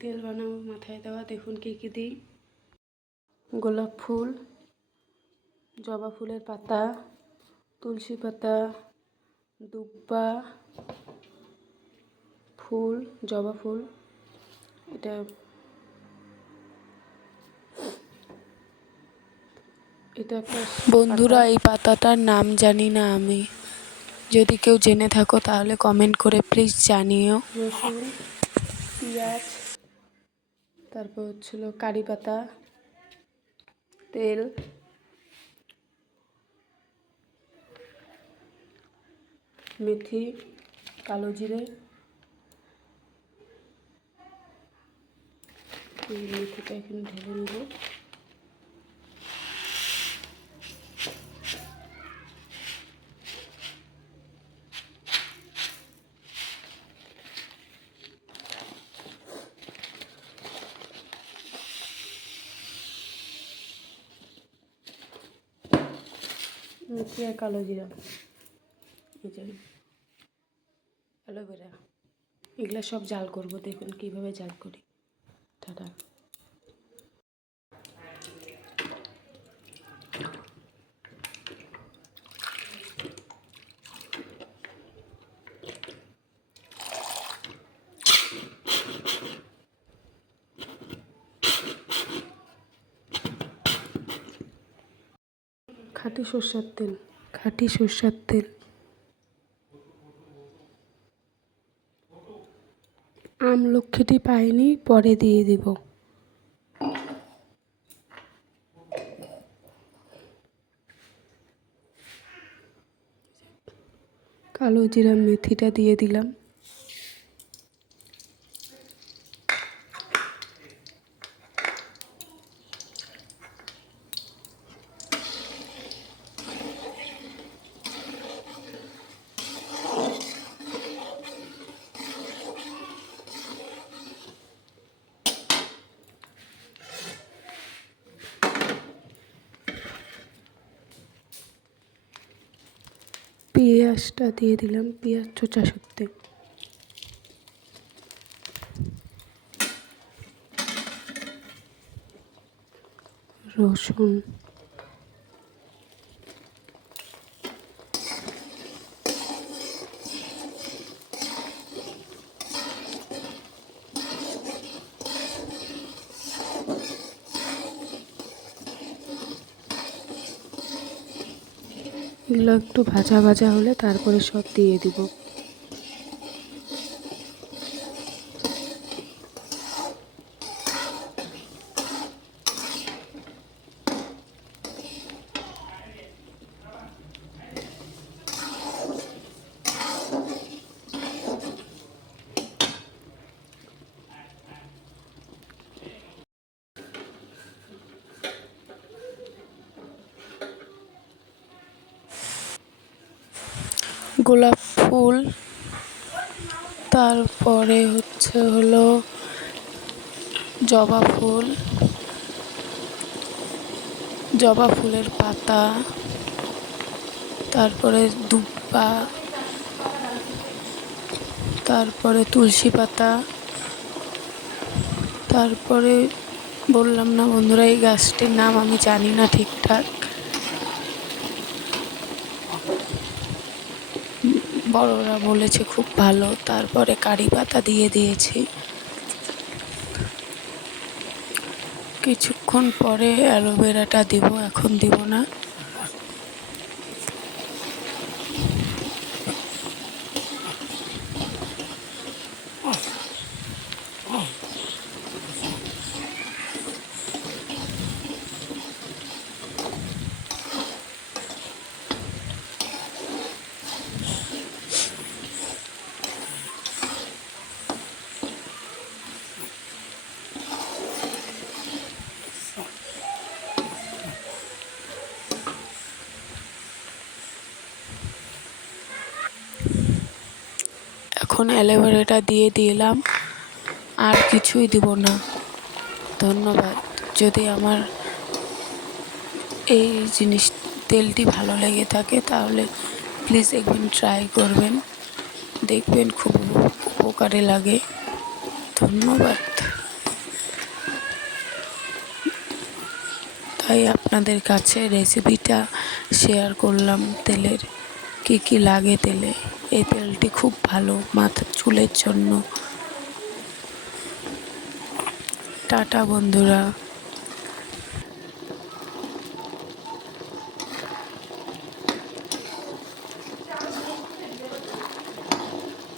তেল বানাবো মাথায় দেওয়া। দেখুন কী কী দিই। গোলাপ ফুল, জবা ফুলের পাতা, তুলসী পাতা, দুব্বা ফুল, জবা ফুল, এটা একটা বন্ধুরা, এই পাতাটার নাম জানি না আমি, যদি কেউ জেনে থাকো তাহলে কমেন্ট করে প্লিজ জানিও। রসুন, পেঁয়াজ, তারপর হচ্ছিল কারি পাতা, তেল, মেথি, কালো জিরে, মেথিটা এখানে ঢেলে নেব। মেথি আর কালো জিরা, এই যে অ্যালোভেরা, এগুলো সব জাল করব। দেখুন কীভাবে জাল করি। টাটা। খাঁটি সরষের তেল, খাঁটি সরষের তেল। আমলক্ষীটি পাইনি, পরে দিয়ে দিব। কালো জিরা, মেথিটা দিয়ে দিলাম। পেঁয়াজটা দিয়ে দিলাম, পেঁয়াজ চোচা সত্ত্বে। রসুন, এগুলো একটু ভাজা ভাজা হলে তারপরে সব দিয়ে দিব। গোলাপ ফুল, তারপরে হলো জবা ফুল, জবা ফুলের পাতা, তারপরে দুব্বা, তারপরে তুলসী পাতা, তারপরে বললাম না বন্ধুরা, এই গাছটির নাম আমি জানি না ঠিকঠাক। বড়রা বলেছে খুব ভালো। তারপরে কারি পাতা দিয়ে দিয়েছি। কিছুক্ষণ পরে অ্যালোভেরাটা দিব, এখন দিব না। এখন অ্যালোভেরাটা দিয়ে দিলাম, আর কিছুই দিব না। ধন্যবাদ। যদি আমার এই তেলটি ভালো লেগে থাকে তাহলে প্লিজ একদিন ট্রাই করবেন, দেখবেন খুব উপকারে লাগে। ধন্যবাদ। তাই আপনাদের কাছে রেসিপিটা শেয়ার করলাম। তেলের কী কী লাগে তেলে। এই তেলটি খুব ভালো মাথা চুলের জন্য। টাটা বন্ধুরা।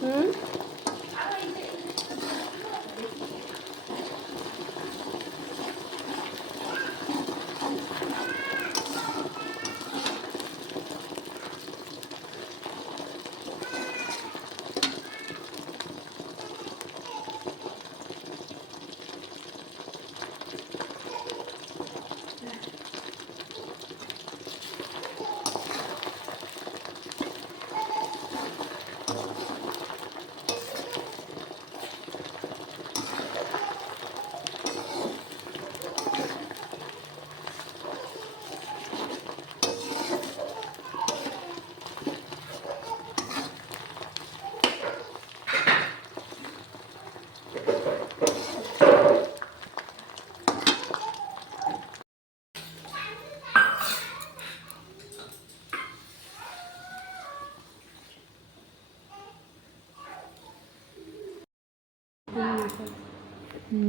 হুম।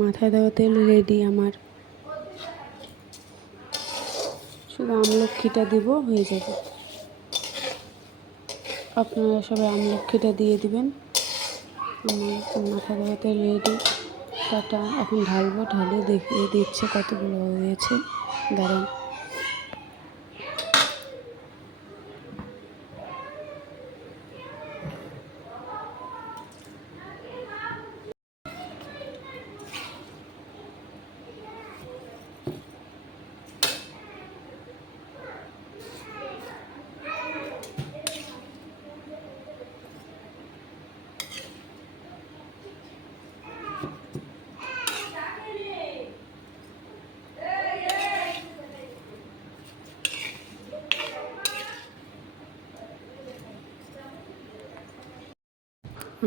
মাথায় দেওয়া তেল রেডি আমার। শুধু আমলক্ষীটা দিব, হয়ে যাবে। আপনারা সবাই আমলক্ষীটা দিয়ে দিবেন। আমার মাথায় দেওয়া তেল রেডি। টাটা। এখন ঢালবো, ঢালে দেখিয়ে দিচ্ছে কতগুলো হয়েছে। দাঁড়ান।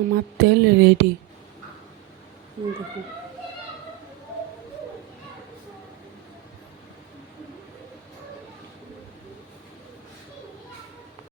আমার তেল রেডি, দেখুন।